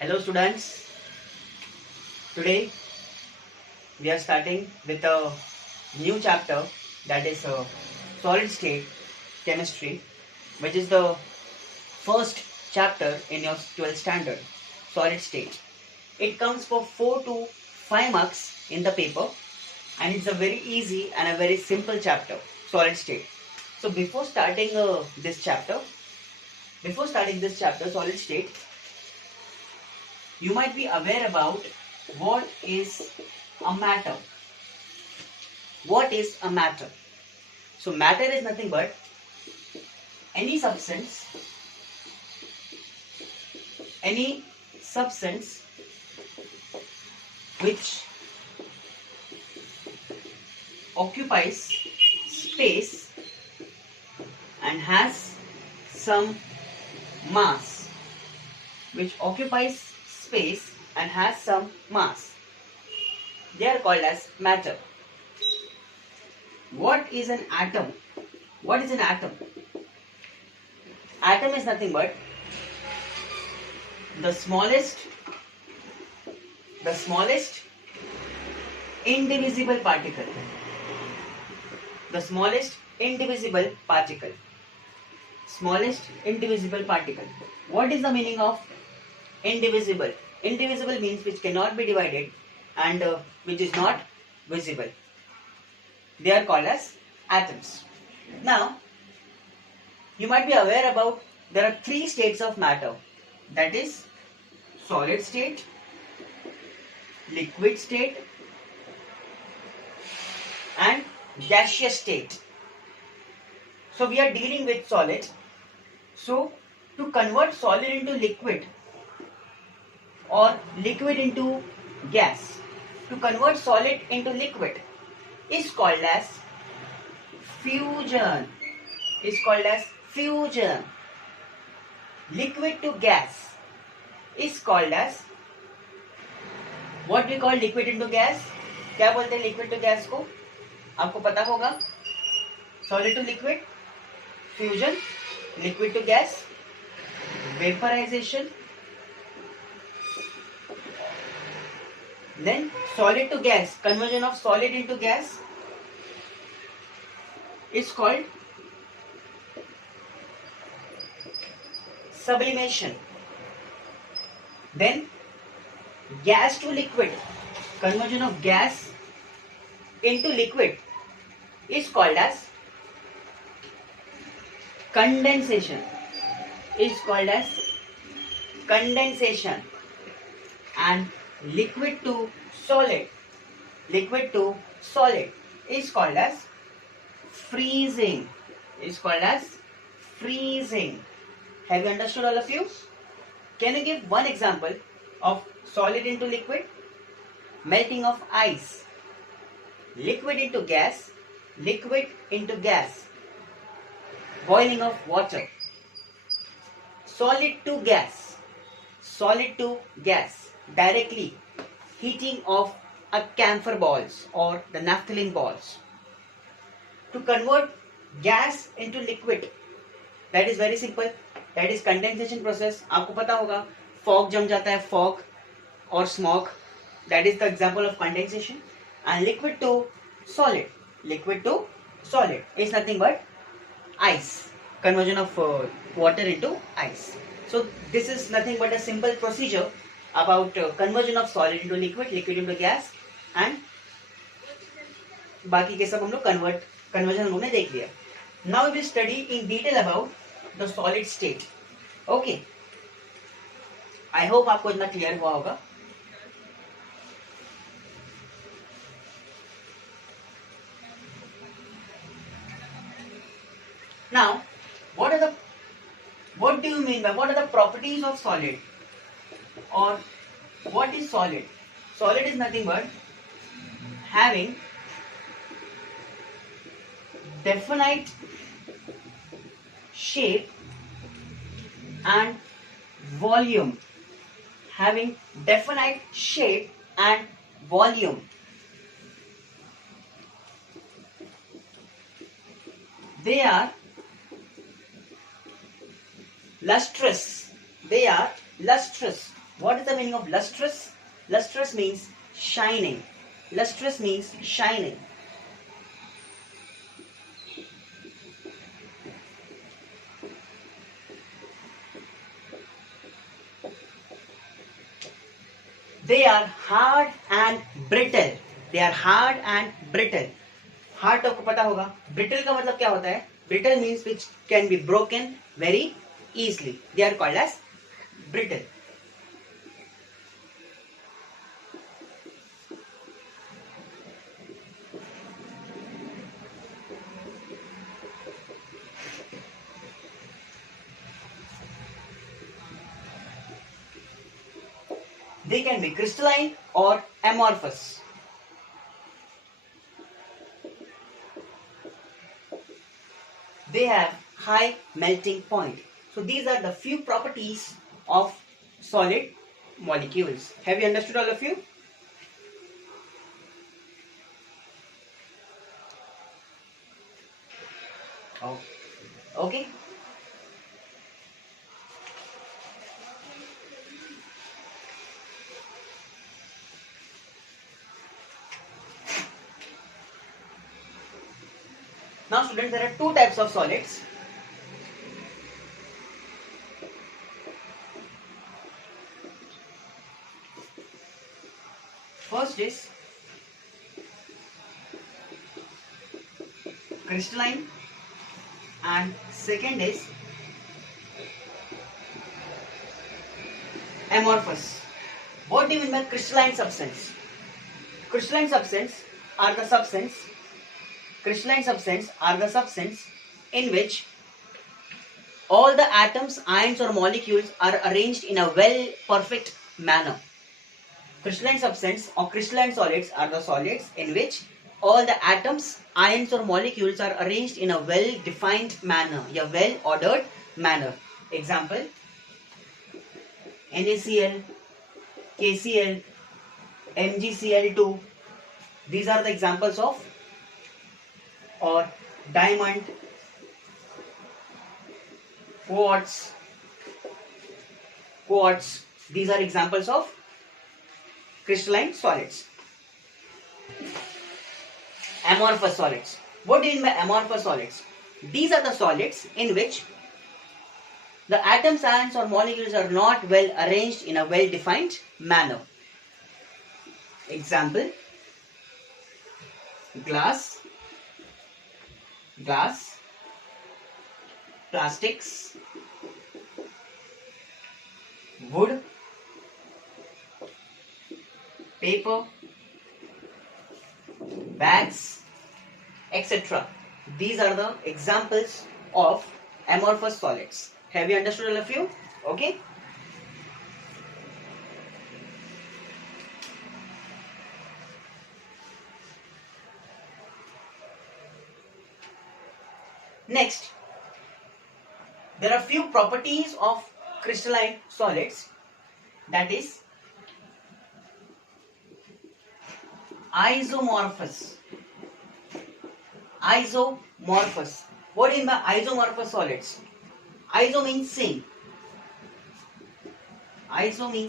Hello students, today we are starting with a new chapter, that is solid state chemistry, which is the first chapter in your 12th standard, solid state. It comes for 4 to 5 marks in the paper, and it's a very easy and a very simple chapter, solid state. So before starting this chapter, solid state, you might be aware about what is a matter. What is a matter? So matter is nothing but any substance which occupies space and has some mass. Which occupies space and has some mass. They are called as matter. What is an atom? What is an atom? Atom is nothing but the smallest indivisible particle. The smallest indivisible particle. Smallest indivisible particle. What is the meaning of indivisible? Indivisible means which cannot be divided and which is not visible. They are called as atoms. Now, you might be aware about there are 3 states of matter. That is solid state, liquid state, and gaseous state. So we are dealing with solid. So to convert solid into liquid or liquid into gas, to convert solid into liquid is called as fusion. Liquid to gas is called as, what we call liquid into gas? क्या बोलते हैं liquid to gas को? आपको पता होगा. Solid to liquid, fusion, liquid to gas, vaporization, then solid to gas, conversion of solid into gas is called sublimation. Then gas to liquid, conversion of gas into liquid is called as condensation. And liquid to solid is called as freezing. Have you understood, all of you? Can you give one example of solid into liquid? Melting of ice, liquid into gas, boiling of water, solid to gas, directly heating of a camphor balls or the naphthalene balls. To convert gas into liquid, that is very simple. That is condensation process. आपको पता होगा, fog जम जाता है, fog or smoke. That is the example of condensation. And liquid to solid is nothing but ice. Conversion of water into ice. So this is nothing but a simple procedure about conversion of solid into liquid into gas, and बाकी के सब हम लोग conversion हम लोग ने देख लिया. Now we will study in detail about the solid state. Okay. I hope आपको इतना clear हुआ होगा. Now, what do you mean by, what are the properties of solid, or what is solid? Solid is nothing but having definite shape and volume. They are lustrous. What is the meaning of lustrous? Lustrous means shining. Lustrous means shining. They are hard and brittle. They are hard and brittle. Hard आपको पता होगा. Brittle का मतलब क्या होता है? Brittle means which can be broken very easily. They are called as brittle. They can be crystalline or amorphous. They have high melting point. So these are the few properties of solid molecules. Have you understood all of you? Oh. Okay. Now students, there are two types of solids. First is crystalline and second is amorphous. What do you mean by crystalline substance? Crystalline substance are the substance in which all the atoms, ions or molecules are arranged in a perfect manner. Crystalline substance or crystalline solids are the solids in which all the atoms, ions or molecules are arranged in a well-defined manner, a well-ordered manner. Example, NaCl, KCl, MgCl2. These are the examples of, or diamond, quartz. These are examples of crystalline solids. Amorphous solids. What do you mean by amorphous solids? These are the solids in which the atoms, ions or molecules are not well arranged in a well-defined manner. Example, glass, plastics, wood, paper, bags, etc. These are the examples of amorphous solids. Have you understood all of you? Okay. Next, there are few properties of crystalline solids, that is isomorphous. What do you mean by isomorphous solids? Iso means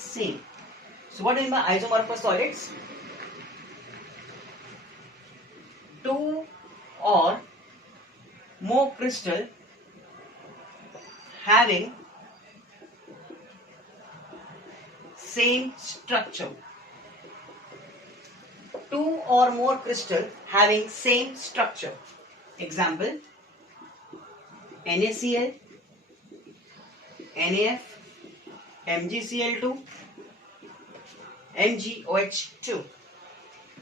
same. So what do you mean by isomorphous solids? Two or more crystal having same structure. Two or more crystal having same structure. Example, NaCl, NaF, MgCl2, MgOH2.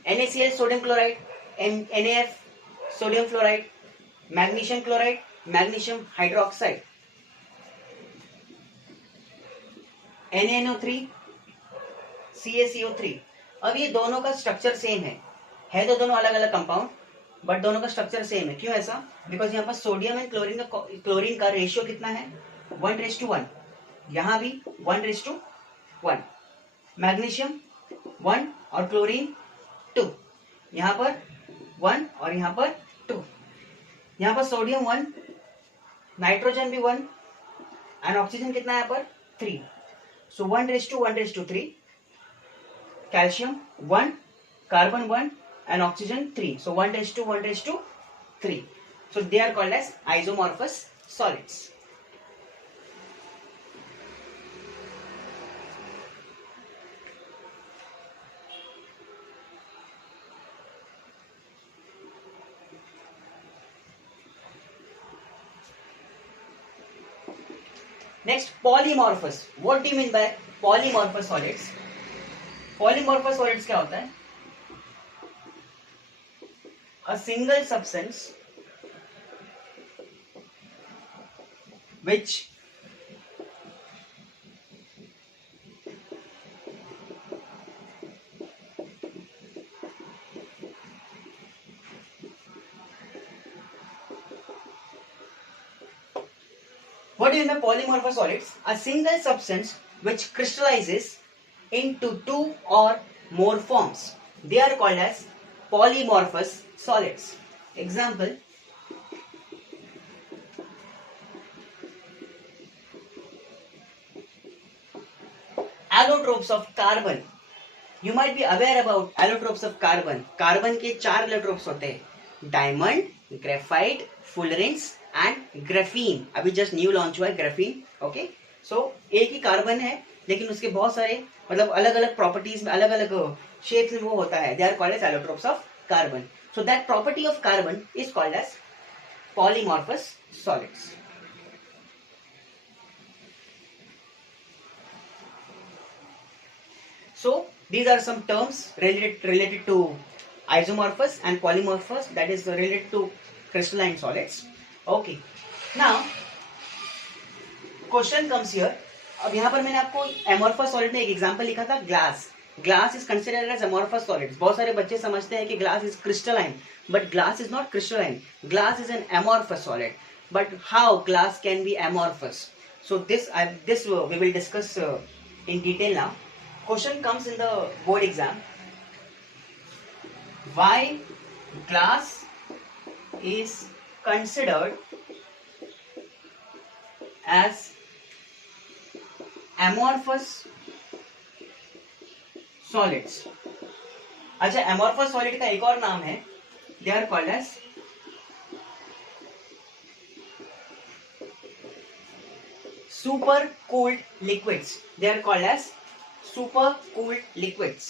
NaCl sodium chloride, NaF sodium fluoride, magnesium chloride, magnesium hydroxide, NaNO3, CaCO3. अब ये दोनों का structure same है तो दोनों अलग अलग compound, but दोनों का स्ट्रक्चर सेम है. क्यों ऐसा? बिकॉज यहाँ पर सोडियम एंड क्लोरीन का रेशियो कितना है? 1:1. यहाँ भी 1:1. मैग्नीशियम 1 और क्लोरीन 2. यहाँ पर 1 और यहाँ पर 2. यहाँ पर सोडियम 1, नाइट्रोजन भी 1 एंड ऑक्सीजन कितना है यहाँ पर? 3. So 1:1:3, calcium 1, carbon 1, and oxygen 3. So 1:1:3. So they are called as isomorphous solids. Next, polymorphous. What do you mean by polymorphous solids? Polymorphous solids क्या होता है? A single substance which what do you mean by polymorphous solids? A single substance which crystallizes into two or more forms. They are called as polymorphous solids. Example, allotropes of carbon. You might be aware about allotropes of carbon. Carbon के 4 allotropes होते हैं, diamond, graphite, फुलरेंस and graphene. अभी just new launch हुआ है graphene. Okay, सो एक ही carbon है लेकिन उसके बहुत सारे मतलब अलग अलग प्रॉपर्टीज में अलग अलग शेप्स में वो होता है. They are called as allotropes of carbon. So that property of carbon is called as polymorphous solids. So these are some terms related to isomorphous and polymorphous, that is related to crystalline solids. Okay, now question comes here. अब यहाँ पर मैंने आपको amorphous solid में एक example लिखा था, glass. Glass is considered as amorphous solids. बहुत सारे बच्चे समझते हैं कि glass is crystalline, but glass is not crystalline. Glass is an amorphous solid. But how glass can be amorphous? So this we will discuss in detail now. Question comes in the board exam. Why glass is considered as amorphous solids? अच्छा, amorphous solid का एक और नाम है. They are called as super cooled liquids. They are called as super cooled liquids.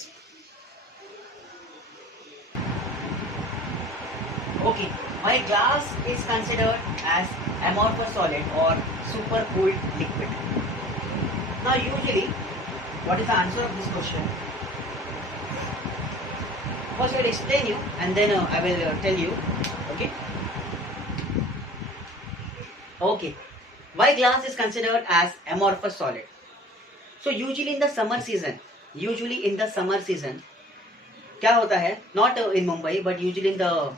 Okay, why glass is considered as amorphous solid or super cooled liquid? Now usually, what is the answer of this question? First I will explain you and then I will tell you. Okay. Okay, why glass is considered as amorphous solid? So usually in the summer season, क्या होता है, not in Mumbai but usually in the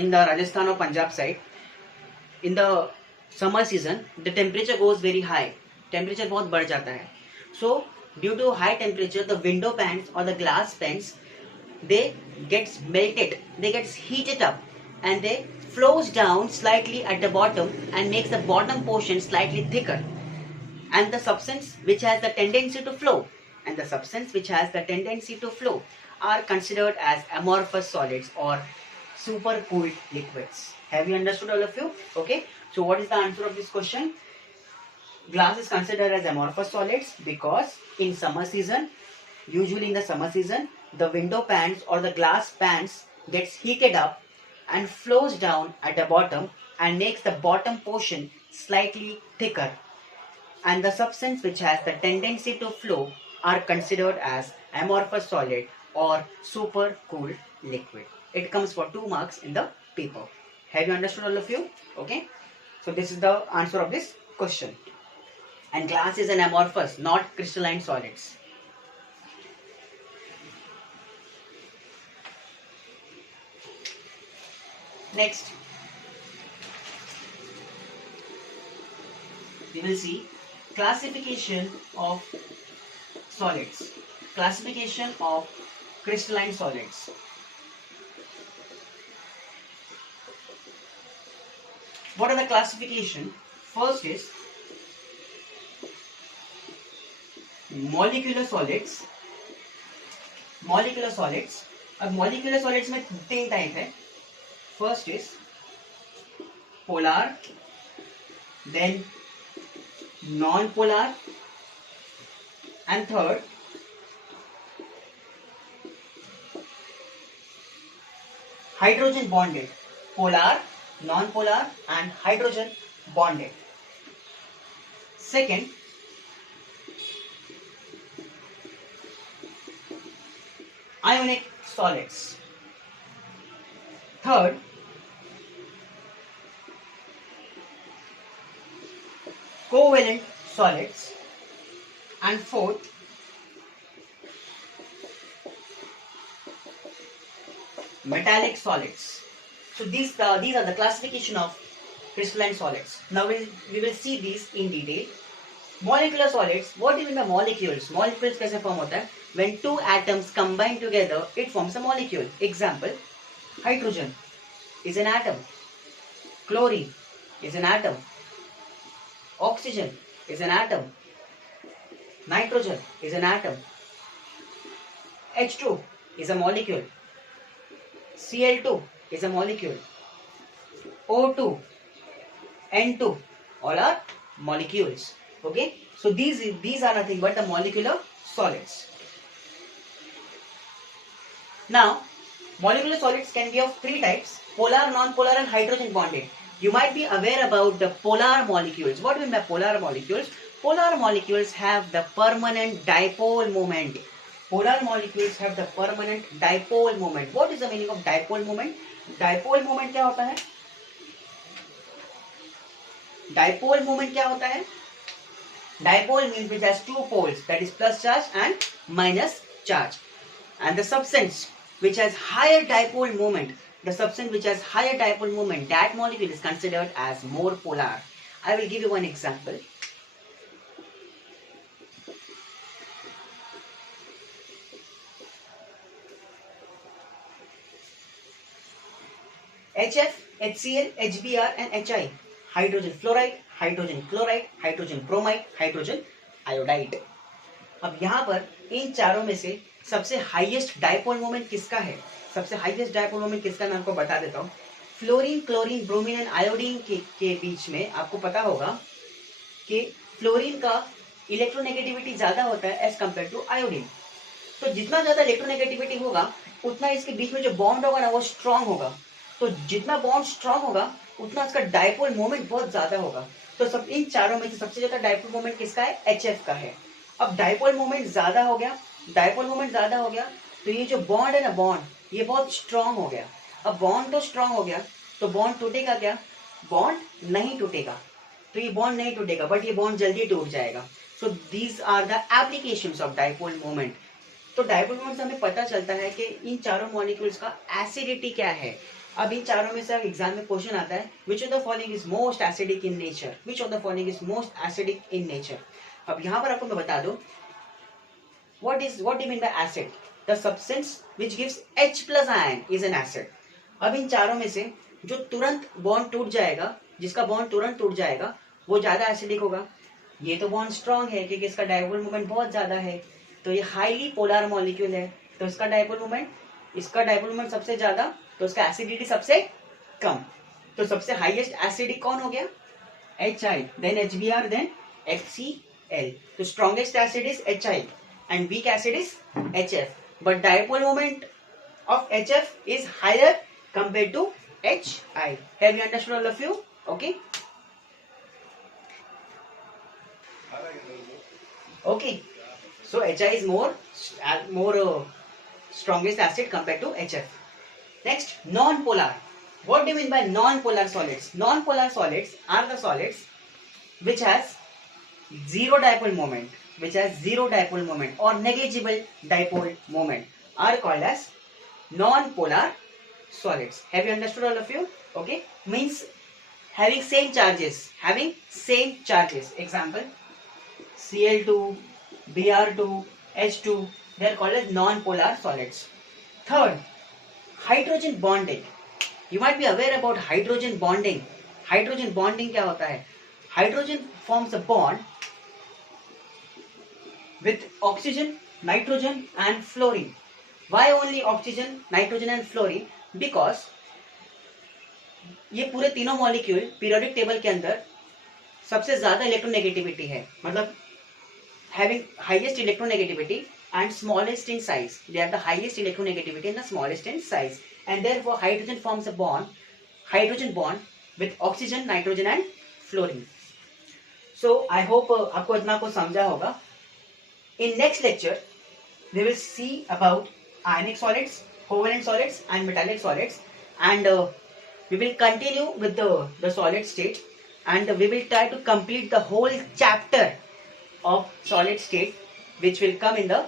in the Rajasthan or Punjab side, in the summer season the temperature goes very high. Temperature बहुत बढ़ जाता है. So due to high temperature, the window panes or the glass panes, they gets melted, they gets heated up and they flows down slightly at the bottom and makes the bottom portion slightly thicker. And the substance which has the tendency to flow are considered as amorphous solids or super cooled liquids. Have you understood, all of you? Okay, so what is the answer of this question? Glass is considered as amorphous solids because in summer season, usually in the summer season, the window panes or the glass panes gets heated up and flows down at the bottom and makes the bottom portion slightly thicker. And the substance which has the tendency to flow are considered as amorphous solid or super cooled liquid. It comes for 2 marks in the paper. Have you understood, all of you? Okay, so this is the answer of this question. And glass is an amorphous, not crystalline solids. Next, we will see classification of solids, classification of crystalline solids. What are the classification? First is molecular solids, molecular solids. अब molecular solids में तीन type है। First is polar, then non polar, and third hydrogen bonded. Polar, non-polar and hydrogen bonded. Second, ionic solids. Third, covalent solids. And fourth, metallic solids. So these are the classification of crystalline solids. Now we will see these in detail. Molecular solids. What do you mean by molecules? Molecules कैसे form होता है? When two atoms combine together, it forms a molecule. Example: hydrogen is an atom. Chlorine is an atom. Oxygen is an atom. Nitrogen is an atom. H2 is a molecule. Cl2 is a molecule. O2, N2, all are molecules. Okay, so these are nothing but the molecular solids. Now, molecular solids can be of three types: polar, non-polar, and hydrogen bonded. You might be aware about the polar molecules. What do you mean by polar molecules? Polar molecules have the permanent dipole moment. Polar molecules have the permanent dipole moment. What is the meaning of dipole moment? Dipole moment क्या होता है? Dipole moment क्या होता है? Dipole means which has two poles, that is plus charge and minus charge. And the substance which has higher dipole moment, that molecule is considered as more polar. I will give you one example. HF, HCl, HBr and HI. Hydrogen fluoride, hydrogen chloride, hydrogen bromide, hydrogen iodide. अब यहाँ पर इन चारों में से सबसे highest dipole moment किसका है? सबसे हाईएस्ट डाइपोल मोमेंट किसका मैं आपको बता देता हूँ. Fluorine, chlorine, bromine and iodine के बीच में आपको पता होगा कि फ्लोरीन का इलेक्ट्रोनेगेटिविटी ज्यादा होता है एज कम्पेयर टू आयोडीन. तो जितना ज्यादा इलेक्ट्रोनेगेटिविटी होगा उतना इसके बीच में जो बॉन्ड होगा ना वो स्ट्रांग होगा. तो जितना बॉन्ड स्ट्रांग होगा उतना इसका डाइपोल मोमेंट बहुत ज्यादा होगा. तो सब इन चारों में से सबसे ज्यादा डाइपोल मोमेंट किसका है? HF का है. अब डाइपोल मोमेंट ज्यादा हो गया, तो ये जो बॉन्ड है ना, बॉन्ड ये बहुत स्ट्रांग हो गया. अब बॉन्ड तो स्ट्रांग हो गया तो बॉन्ड टूटेगा क्या? बॉन्ड नहीं टूटेगा. तो ये बॉन्ड नहीं टूटेगा बट ये बॉन्ड जल्दी टूट जाएगा. So these are the applications of dipole moment. तो डाइपोल मोमेंट से हमें पता चलता है कि इन चारों मॉलिक्यूल्स का एसिडिटी क्या है. अब इन चारों में से एग्जाम में क्वेश्चन आता है which of the following is most acidic in nature, which of the following is most acidic in nature. अब यहाँ पर आपको मैं बता दूं what do you mean by acid? The substance which gives H plus ion is an acid. अब इन चारों में से जो तुरंत बॉन्ड टूट जाएगा, जिसका बॉन्ड तुरंत टूट जाएगा वो ज्यादा एसिडिक होगा. ये तो बॉन्ड स्ट्रांग है क्योंकि इसका डाइपोल मोमेंट बहुत ज्यादा है, तो ये हाईली पोलर मॉलिक्यूल है, तो इसका डाइपोल मोमेंट सबसे ज्यादा, तो उसका एसिडिटी सबसे कम. तो सबसे हाईएस्ट एसिडिक कौन हो गया? HI, then HBr, then HCl. तो strongest acid is HI and weak acid is HF. But dipole moment of HF is higher compared to HI. Have you understood all of you? Okay. Okay. So HI is more strongest acid compared to HF. Next, non-polar. What do you mean by non-polar solids? Non-polar solids are the solids which has zero dipole moment or negligible dipole moment are called as non-polar solids. Have you understood all of you? Okay, means having same charges. Example: Cl2, Br2, H2, they are called as non-polar solids. Third, hydrogen bonding. You might be aware about hydrogen bonding. Hydrogen bonding क्या होता है? Hydrogen forms a bond with oxygen, nitrogen and fluorine. Why only oxygen, nitrogen and fluorine? Because ये पूरे तीनों molecule periodic table के अंदर सबसे ज्यादा इलेक्ट्रोनेगेटिविटी है, मतलब having highest electronegativity and smallest in size. They have the highest electronegativity and the smallest in size, and therefore hydrogen forms a hydrogen bond with oxygen, nitrogen and fluorine. So I hope आपको इतना को समझा होगा. In next lecture we will see about ionic solids, covalent solids and metallic solids, and we will continue with the solid state, and we will try to complete the whole chapter of solid state which will come in the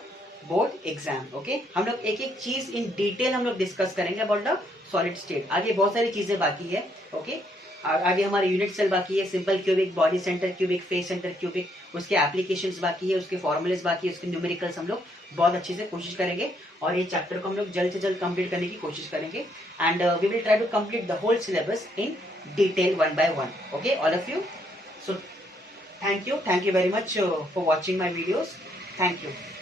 board exam. Okay, हम लोग एक एक चीज in detail हम लोग discuss करेंगे about the solid state. आगे बहुत सारी चीजें बाकी है. Okay, आगे हमारे यूनिट सेल बाकी है, simple cubic, body centre cubic, face centre cubic, उसके एप्लीकेशंस बाकी है, उसके फॉर्मूलेस बाकी है, उसके न्यूमेरिकल्स हम लोग बहुत अच्छे से कोशिश करेंगे और ये चैप्टर को हम लोग जल्द से जल्द कंप्लीट करने की कोशिश करेंगे. And we will try to complete the whole syllabus in detail one by one. Okay, all of you. So thank you very much for watching my videos. Thank you.